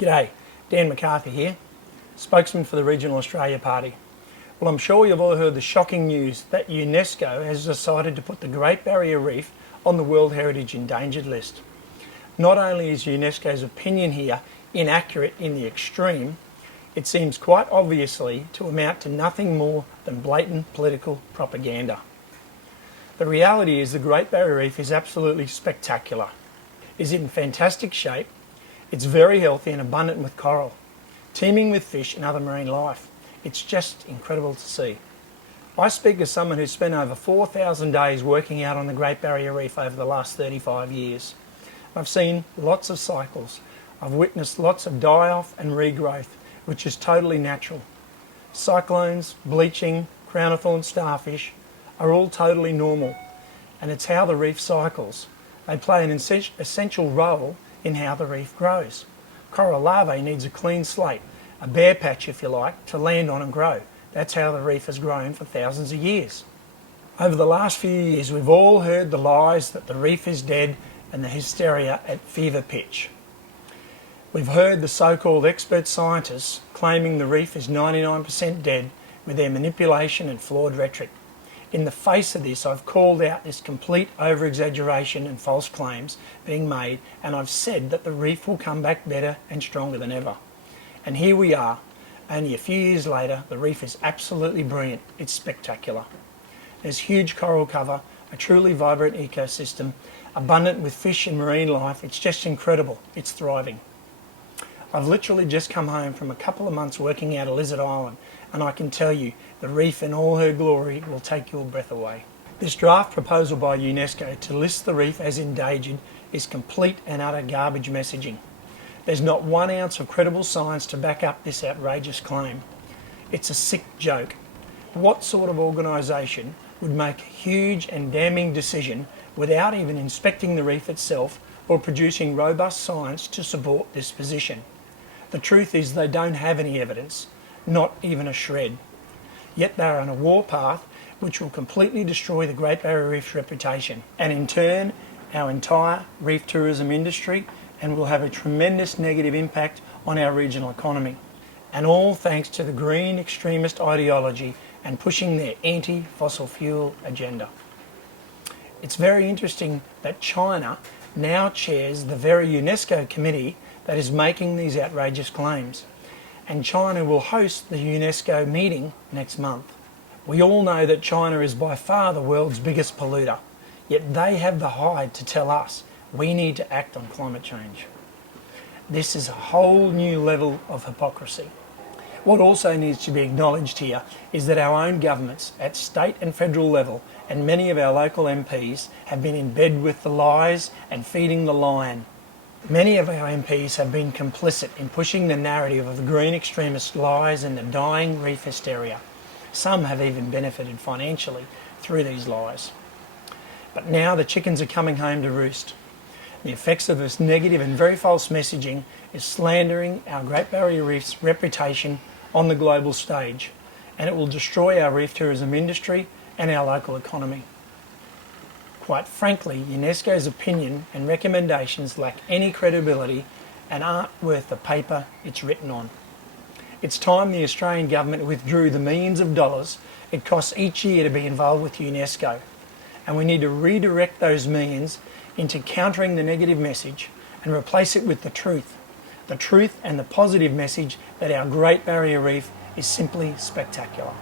G'day, Dan McCarthy here, spokesman for the Regional Australia Party. Well, I'm sure you've all heard the shocking news that UNESCO has decided to put the Great Barrier Reef on the World Heritage Endangered list. Not only is UNESCO's opinion here inaccurate in the extreme, it seems quite obviously to amount to nothing more than blatant political propaganda. The reality is the Great Barrier Reef is absolutely spectacular. It's in fantastic shape. It's very healthy and abundant with coral, teeming with fish and other marine life. It's just incredible to see. I speak as someone who's spent over 4,000 days working out on the Great Barrier Reef over the last 35 years. I've seen lots of cycles. I've witnessed lots of die-off and regrowth, which is totally natural. Cyclones, bleaching, crown of thorn starfish are all totally normal, and it's how the reef cycles. They play an essential role in how the reef grows. Coral larvae needs a clean slate, a bare patch if you like, to land on and grow. That's how the reef has grown for thousands of years. Over the last few years we've all heard the lies that the reef is dead and the hysteria at fever pitch. We've heard the so-called expert scientists claiming the reef is 99% dead with their manipulation and flawed rhetoric. In the face of this, I've called out this complete over-exaggeration and false claims being made, and I've said that the reef will come back better and stronger than ever. And here we are, only a few years later. The reef is absolutely brilliant. It's spectacular. There's huge coral cover, a truly vibrant ecosystem, abundant with fish and marine life. It's just incredible. It's thriving. I've literally just come home from a couple of months working out at Lizard Island, and I can tell you the reef in all her glory will take your breath away. This draft proposal by UNESCO to list the reef as endangered is complete and utter garbage messaging. There's not 1 ounce of credible science to back up this outrageous claim. It's a sick joke. What sort of organisation would make a huge and damning decision without even inspecting the reef itself or producing robust science to support this position? The truth is they don't have any evidence, not even a shred. Yet they are on a warpath which will completely destroy the Great Barrier Reef's reputation, and in turn our entire reef tourism industry, and will have a tremendous negative impact on our regional economy. And all thanks to the green extremist ideology and pushing their anti-fossil fuel agenda. It's very interesting that China now chairs the very UNESCO committee that is making these outrageous claims, and China will host the UNESCO meeting next month. We all know that China is by far the world's biggest polluter, yet they have the hide to tell us we need to act on climate change. This is a whole new level of hypocrisy. What also needs to be acknowledged here is that our own governments at state and federal level and many of our local MPs have been in bed with the lies and feeding the lion. Many of our MPs have been complicit in pushing the narrative of the green extremist lies and the dying reef hysteria. Some have even benefited financially through these lies. But now the chickens are coming home to roost. The effects of this negative and very false messaging is slandering our Great Barrier Reef's reputation on the global stage, and it will destroy our reef tourism industry and our local economy. Quite frankly, UNESCO's opinion and recommendations lack any credibility and aren't worth the paper it's written on. It's time the Australian government withdrew the millions of dollars it costs each year to be involved with UNESCO, and we need to redirect those millions into countering the negative message and replace it with the truth and the positive message that our Great Barrier Reef is simply spectacular.